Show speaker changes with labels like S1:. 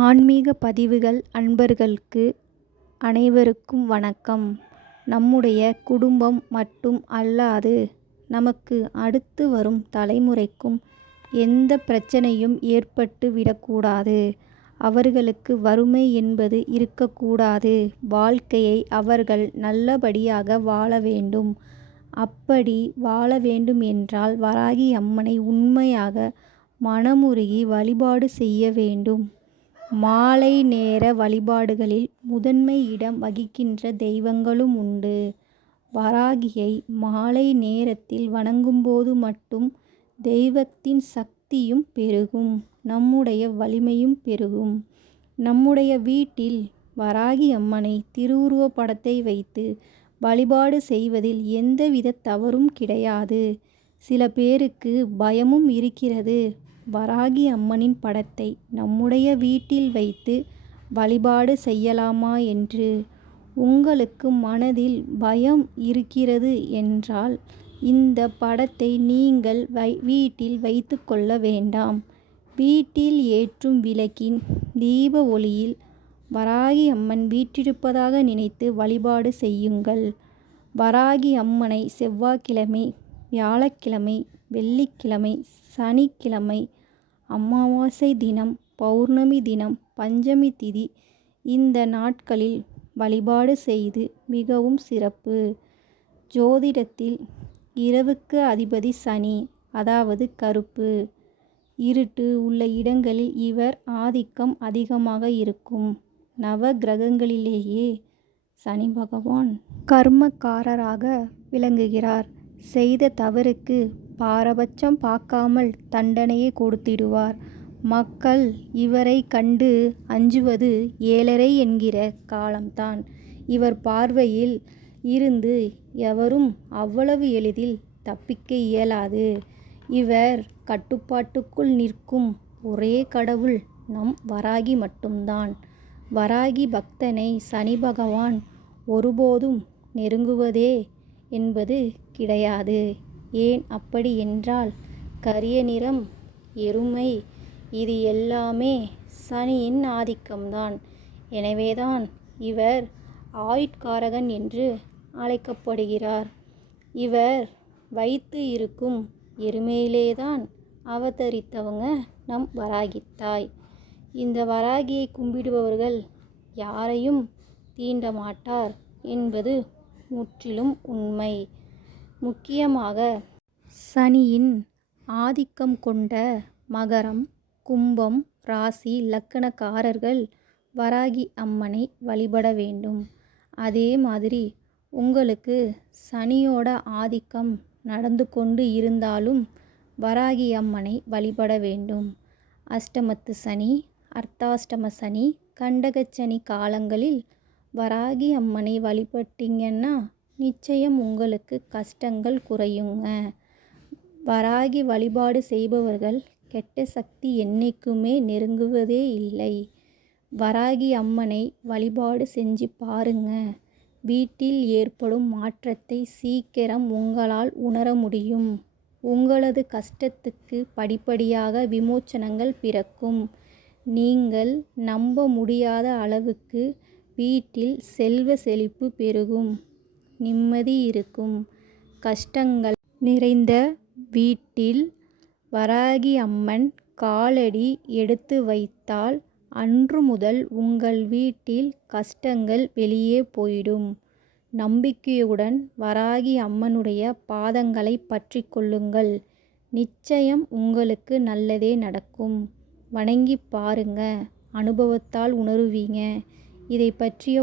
S1: ஆன்மீக பதிவுகள் அன்பர்களுக்கு அனைவருக்கும் வணக்கம். நம்முடைய குடும்பம் மட்டும் அல்லாது நமக்கு அடுத்து வரும் தலைமுறைக்கும் எந்த பிரச்சனையும் ஏற்பட்டு விடக்கூடாது. அவர்களுக்கு வறுமை என்பது இருக்கக்கூடாது. வாழ்க்கையை அவர்கள் நல்லபடியாக வாழ வேண்டும். அப்படி வாழ வேண்டும் என்றால் வராகி அம்மனை உண்மையாக மனமுருகி வழிபாடு செய்ய வேண்டும். மாலை நேர வழிபாடுகளில் முதன்மை இடம் வகிக்கின்ற தெய்வங்களும் உண்டு. வராகியை மாலை நேரத்தில் வணங்கும்போது மட்டும் தெய்வத்தின் சக்தியும் பெருகும் நம்முடைய வலிமையும் பெருகும். நம்முடைய வீட்டில் வராகி அம்மனை திருவுருவப்படத்தை வைத்து வழிபாடு செய்வதில் எந்தவித தவறும் கிடையாது. சில பேருக்கு பயமும் இருக்கிறது. வராகி அம்மனின் படத்தை நம்முடைய வீட்டில் வைத்து வழிபாடு செய்யலாமா என்று உங்களுக்கு மனதில் பயம் இருக்கிறது என்றால் இந்த படத்தை நீங்கள் வை வீட்டில் வைத்து கொள்ள வேண்டாம். வீட்டில் ஏற்றும் விளக்கின் தீப ஒளியில் வராகி அம்மன் வீற்றிருப்பதாக நினைத்து வழிபாடு செய்யுங்கள். வராகி அம்மனை செவ்வாய்க்கிழமை வியாழக்கிழமை வெள்ளிக்கிழமை சனிக்கிழமை அமாவாசை தினம் பௌர்ணமி தினம் பஞ்சமி திதி இந்த நாட்களில் வழிபாடு செய்து மிகவும் சிறப்பு. ஜோதிடத்தில் இரவுக்கு அதிபதி சனி அதாவது கருப்பு. இருட்டு உள்ள இடங்களில் இவர் ஆதிக்கம் அதிகமாக இருக்கும். நவ கிரகங்களிலேயே சனி பகவான் கர்மக்காரராக விளங்குகிறார். செய்த தவறுக்கு பாரபட்சம் பார்க்காமல் தண்டனையை கொடுத்திடுவார். மக்கள் இவரை கண்டு அஞ்சுவது ஏழரை என்கிற காலம்தான். இவர் பார்வையில் இருந்து எவரும் அவ்வளவு எளிதில் தப்பிக்க இயலாது. இவர் கட்டுப்பாட்டுக்குள் நிற்கும் ஒரே கடவுள் நம் வராகி மட்டும்தான். வராகி பக்தனை சனி பகவான் ஒருபோதும் நெருங்குவதே என்பது கிடையாது. ஏன் அப்படி என்றால் கரிய நிறம் எருமை இது எல்லாமே சனியின் ஆதிக்கம்தான். எனவேதான் இவர் ஆயுட்காரகன் என்று அழைக்கப்படுகிறார். இவர் வைத்து இருக்கும் எருமையிலேதான் அவதரித்தவங்க நம் வராகித்தாய். இந்த வராகியை கும்பிடுபவர்கள் யாரையும் தீண்ட மாட்டார் என்பது முற்றிலும் உண்மை. முக்கியமாக சனியின் ஆதிக்கம் கொண்ட மகரம் கும்பம் ராசி லக்கணக்காரர்கள் வராகி அம்மனை வழிபட வேண்டும். அதே மாதிரி உங்களுக்கு சனியோட ஆதிக்கம் நடந்து கொண்டு இருந்தாலும் வராகி அம்மனை வழிபட வேண்டும். அஷ்டமத்து சனி அர்த்தாஷ்டம சனி கண்டகச்சனி காலங்களில் வராகி அம்மனை வழிபட்டீங்கன்னா நிச்சயம் உங்களுக்கு கஷ்டங்கள் குறையுங்க. வராகி வழிபாடு செய்பவர்கள் கெட்ட சக்தி என்றைக்குமே நெருங்குவதே இல்லை. வராகி அம்மனை வழிபாடு செஞ்சு பாருங்க. வீட்டில் ஏற்படும் மாற்றத்தை சீக்கிரம் உங்களால் உணர முடியும். உங்களது கஷ்டத்துக்கு படிப்படியாக விமோச்சனங்கள் பிறக்கும். நீங்கள் நம்ப முடியாத அளவுக்கு வீட்டில் செல்வ செழிப்பு பெருகும். நிம்மதி இருக்கும். கஷ்டங்கள் நிறைந்த வீட்டில் வராகி அம்மன் காலடி எடுத்து வைத்தால் அன்று முதல் உங்கள் வீட்டில் கஷ்டங்கள் வெளியே போயிடும். நம்பிக்கையுடன் வராகி அம்மனுடைய பாதங்களை பற்றி கொள்ளுங்கள். நிச்சயம் உங்களுக்கு நல்லதே நடக்கும். வணங்கி பாருங்க. அனுபவத்தால் உணருவீங்க. இதை பற்றிய